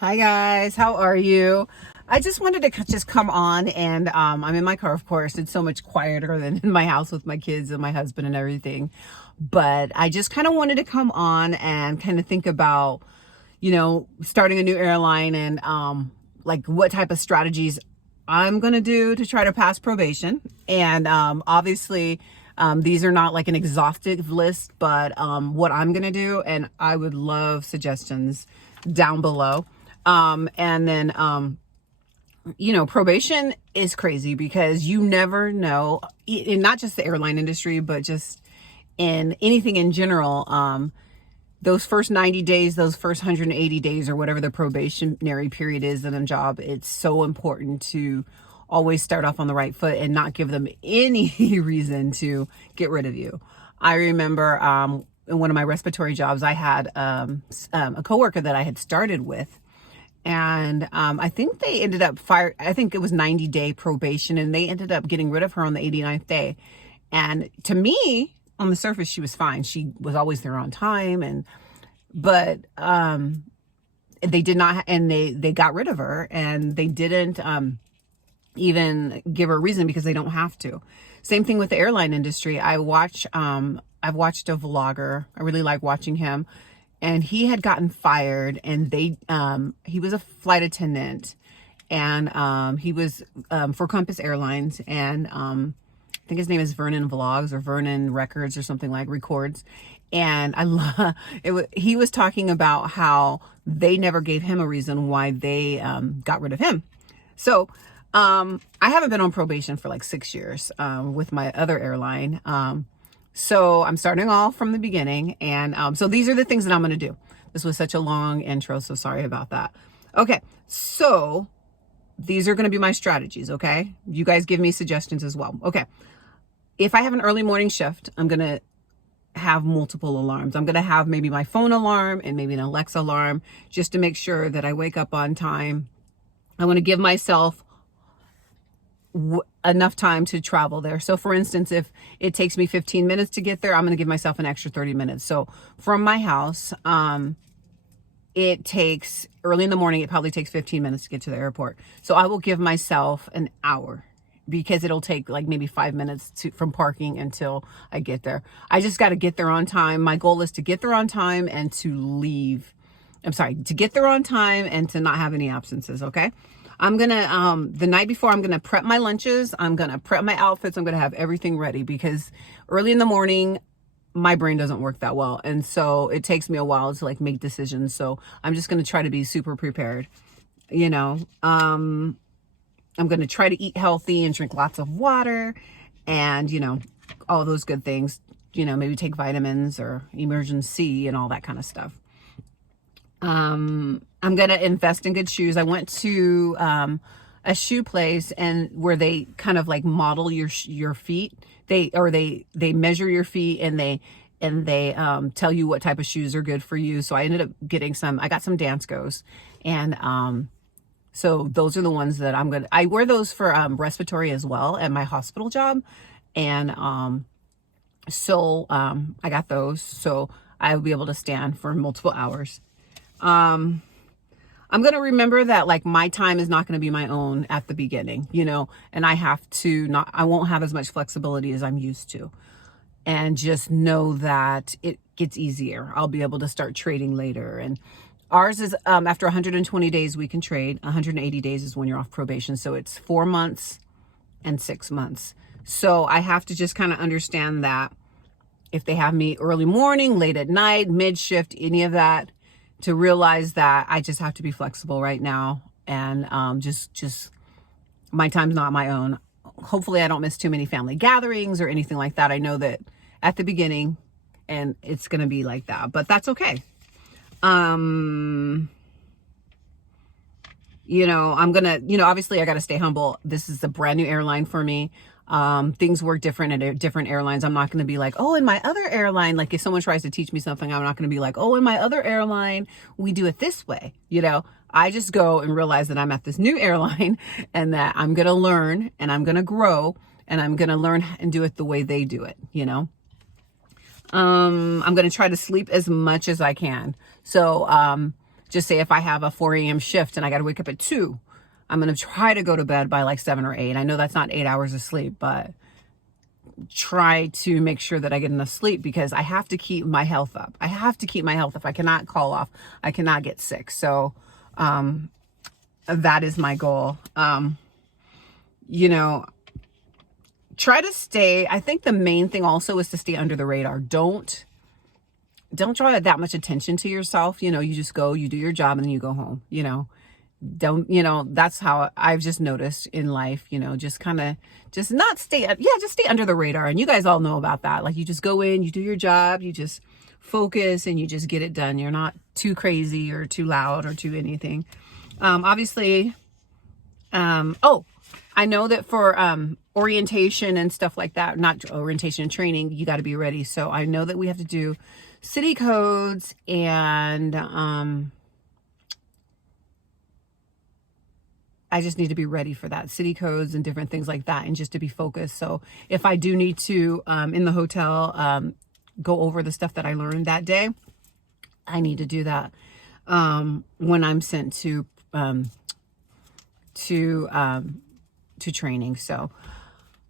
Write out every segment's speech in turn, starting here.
Hi guys, how are you? I just wanted to just come on and I'm in my car, of course. It's so much quieter than in my house with my kids and my husband and everything. But I just kind of wanted to come on and kind of think about, starting a new airline and like what type of strategies I'm going to do to try to pass probation. And obviously, these are not like an exhaustive list, but what I'm going to do, and I would love suggestions down below. And then, probation is crazy because you never know, in not just the airline industry, but just in anything in general. Those first 90 days, those first 180 days, or whatever the probationary period is in a job, it's so important to always start off on the right foot and not give them any reason to get rid of you. I remember, in one of my respiratory jobs, I had a coworker that I had started with. And I think they ended up I think it was 90-day probation, and they ended up getting rid of her on the 89th day. And to me, on the surface, she was fine. She was always there on time, but they did not, and they got rid of her, and they didn't even give her a reason because they don't have to. Same thing with the airline industry. I've watched a vlogger. I really like watching him. And he had gotten fired, and he was a flight attendant, and he was for Compass Airlines, and I think his name is Vernon Vlogs or Vernon Records or something like Records. And I love it. He was talking about how they never gave him a reason why they got rid of him. So I haven't been on probation for like 6 years with my other airline. So I'm starting off from the beginning. And so these are the things that I'm going to do. This was such a long intro, so sorry about that. Okay, so these are going to be my strategies, okay? You guys give me suggestions as well. Okay, if I have an early morning shift, I'm going to have multiple alarms. I'm going to have maybe my phone alarm and maybe an Alexa alarm just to make sure that I wake up on time. I want to give myself enough time to travel there. So for instance, if it takes me 15 minutes to get there, I'm going to give myself an extra 30 minutes. So from my house, it takes early in the morning, it probably takes 15 minutes to get to the airport. So I will give myself an hour because it'll take like maybe 5 minutes from parking until I get there. I just got to get there on time. My goal is to get there on time and to leave. To get there on time and to not have any absences. Okay. I'm going to, the night before, I'm going to prep my lunches. I'm going to prep my outfits. I'm going to have everything ready because early in the morning, my brain doesn't work that well. And so it takes me a while to like make decisions. So I'm just going to try to be super prepared. I'm going to try to eat healthy and drink lots of water and, all those good things, maybe take vitamins or emergency and all that kind of stuff. I'm going to invest in good shoes. I went to a shoe place and where they kind of like model your feet. They measure your feet and they tell you what type of shoes are good for you. So I ended up getting I got some Danskos, and so those are the ones that I wear those for respiratory as well at my hospital job. And so I got those so I will be able to stand for multiple hours. I'm going to remember that like my time is not going to be my own at the beginning, and I won't have as much flexibility as I'm used to, and just know that it gets easier. I'll be able to start trading later. And ours is, after 120 days, we can trade. 180 days is when you're off probation. So it's 4 months and 6 months. So I have to just kind of understand that if they have me early morning, late at night, mid shift, any of that, to realize that I just have to be flexible right now. And just my time's not my own. Hopefully I don't miss too many family gatherings or anything like that. I know that at the beginning, and it's going to be like that, but that's okay. I'm going to, obviously I got to stay humble. This is a brand new airline for me. Things work different at different airlines. I'm not going to be like, oh, in my other airline, like if someone tries to teach me something, I'm not going to be like, oh, in my other airline, we do it this way. I just go and realize that I'm at this new airline and that I'm going to learn and I'm going to grow and I'm going to learn and do it the way they do it. I'm going to try to sleep as much as I can. So, just say if I have a 4 a.m. shift and I got to wake up at 2, I'm going to try to go to bed by like 7 or 8. I know that's not 8 hours of sleep, but try to make sure that I get enough sleep, because I have to keep my health up. I have to keep my health up. I cannot call off. I cannot get sick. So that is my goal. You know, try to stay. I think the main thing also is to stay under the radar. Don't draw that much attention to yourself. You know, you just go, you do your job, and then you go home. You know, that's how I've just noticed in life. You know, just kind of just stay under the radar. And you guys all know about that. Like, you just go in, you do your job, you just focus, and you just get it done. You're not too crazy or too loud or too anything. Obviously, I know that for orientation and stuff like that, not orientation and training, you got to be ready. So I know that we have to do city codes and I just need to be ready for that, city codes and different things like that, and just to be focused. So if I do need to in the hotel go over the stuff that I learned that day, I need to do that when I'm sent to training. So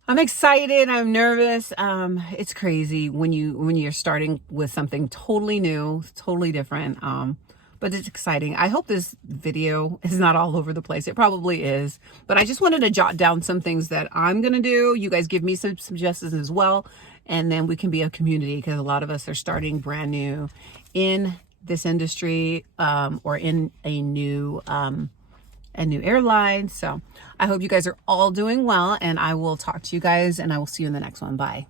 I'm excited. I'm nervous. It's crazy when you're starting with something totally new, totally different. But it's exciting. I hope this video is not all over the place. It probably is, but I just wanted to jot down some things that I'm going to do. You guys give me some suggestions as well. And then we can be a community, because a lot of us are starting brand new in this industry, or in a new airline. So I hope you guys are all doing well, and I will talk to you guys, and I will see you in the next one. Bye.